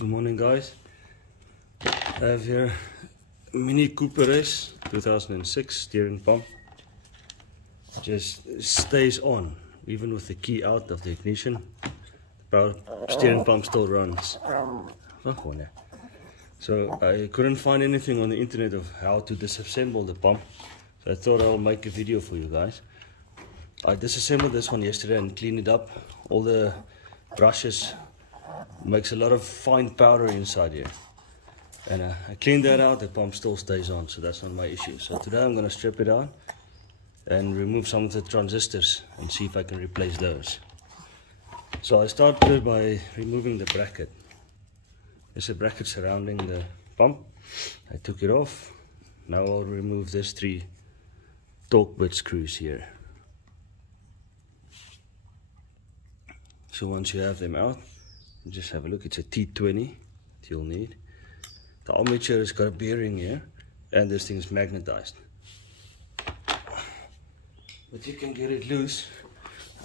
Good morning, guys. I have here Mini Cooper Race 2006 steering pump. Just stays on even with the key out of the ignition. The steering pump still runs. So I couldn't find anything on the internet of how to disassemble the pump, so I thought I'll make a video for you guys. I disassembled this one yesterday and cleaned it up. All the brushes makes a lot of fine powder inside here, and I cleaned that out. The pump still stays on, so that's not my issue. So today I'm going to strip it out and remove some of the transistors and see if I can replace those. So I started by removing the bracket. There's a bracket surrounding the pump. I took it off. Now I'll remove these 3 torque bit screws here. So once you have them out, just have a look. It's a T20 that you'll need. The armature has got a bearing here, and this thing is magnetized. But you can get it loose.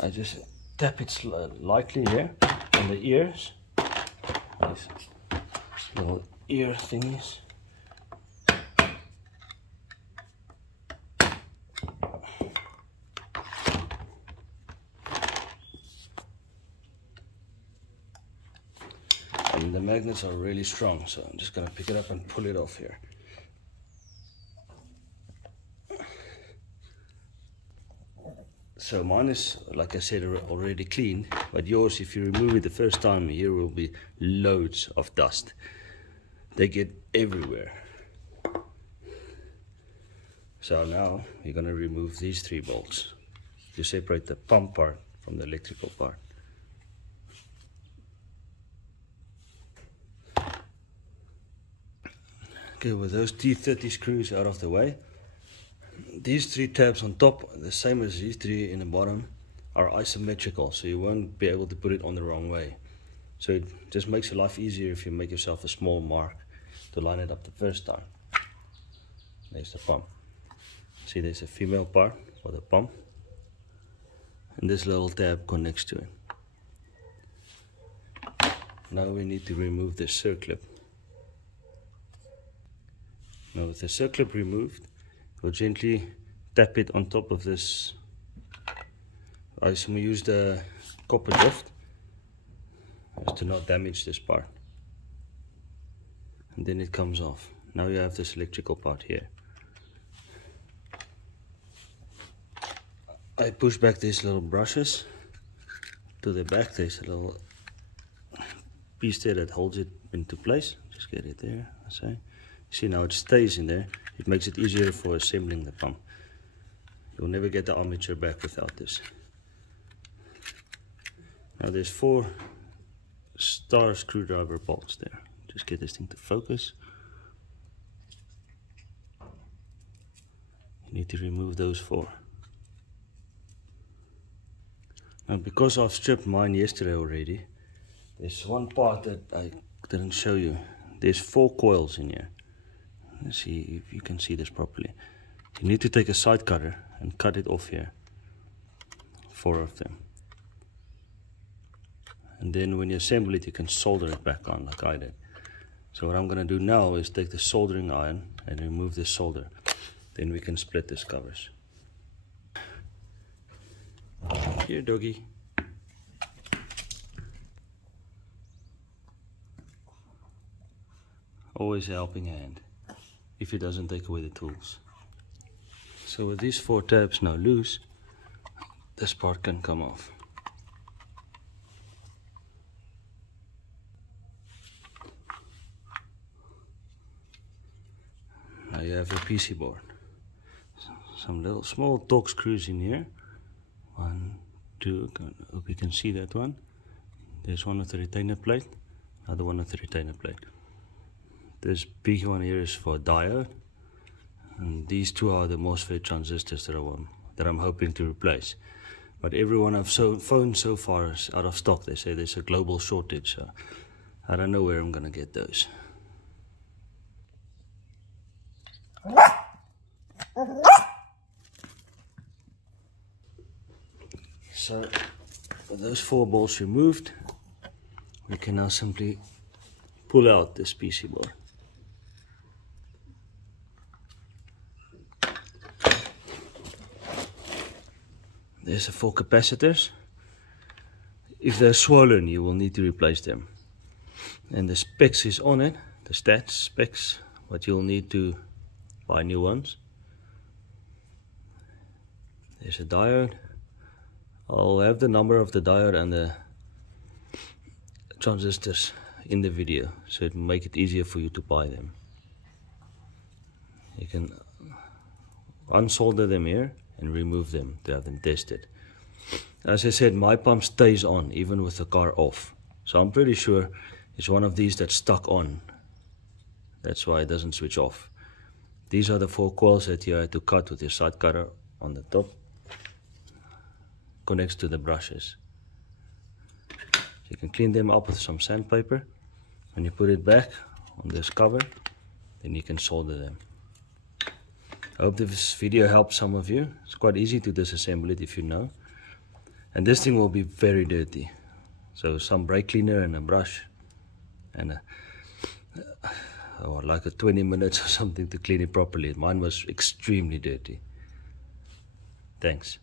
I just tap it lightly here on the ears. These little ear thingies. And the magnets are really strong, so I'm just going to pick it up and pull it off here. So mine is, like I said, already clean, but yours, if you remove it the first time, here will be loads of dust. They get everywhere. So now you're going to remove these 3 bolts to separate the pump part from the electrical part. Okay, with those T30 screws out of the way, these 3 tabs on top, the same as these 3 in the bottom, are isometrical, so you won't be able to put it on the wrong way. So it just makes your life easier if you make yourself a small mark to line it up the first time. There's the pump. See, there's a female part for the pump, and this little tab connects to it. Now we need to remove this circlip. Now with the circlip removed, we'll gently tap it on top of this. I use the copper drift just to not damage this part. And then it comes off. Now you have this electrical part here. I push back these little brushes to the back. There's a little piece there that holds it into place. Just get it there, I say. See, now it stays in there. It makes it easier for assembling the pump. You'll never get the armature back without this. Now there's 4 star screwdriver bolts there. Just get this thing to focus. You need to remove those 4. Now because I've stripped mine yesterday already, there's one part that I didn't show you. There's 4 coils in here. Let's see if you can see this properly. You need to take a side cutter and cut it off here. 4 of them. And then when you assemble it, you can solder it back on like I did. So what I'm going to do now is take the soldering iron and remove this solder. Then we can split these covers. Here, doggy. Always a helping hand, if it doesn't take away the tools. So with these 4 tabs now loose, this part can come off. Now you have your PC board. Some little small torque screws in here. 1, 2, I hope you can see that one. There's one with the retainer plate, another one with the retainer plate. This big one here is for diode, and these 2 are the MOSFET transistors that I'm hoping to replace. But everyone I've phoned so far is out of stock. They say there's a global shortage, so I don't know where I'm gonna get those. So with those 4 bolts removed, we can now simply pull out this PC board. There's the 4 capacitors. If they're swollen, you will need to replace them. And the specs is on it, the stats specs, but you'll need to buy new ones. There's a diode. I'll have the number of the diode and the transistors in the video, so it will make it easier for you to buy them. You can unsolder them here and remove them to have them tested. As I said, my pump stays on even with the car off, so I'm pretty sure it's one of these that's stuck on. That's why it doesn't switch off. These are the 4 coils that you had to cut with your side cutter on the top. Connects to the brushes. So you can clean them up with some sandpaper. When you put it back on this cover, then you can solder them. I hope this video helps some of you. It's quite easy to disassemble it if you know. And this thing will be very dirty. So some brake cleaner and a brush and like a 20 minutes or something to clean it properly. Mine was extremely dirty. Thanks.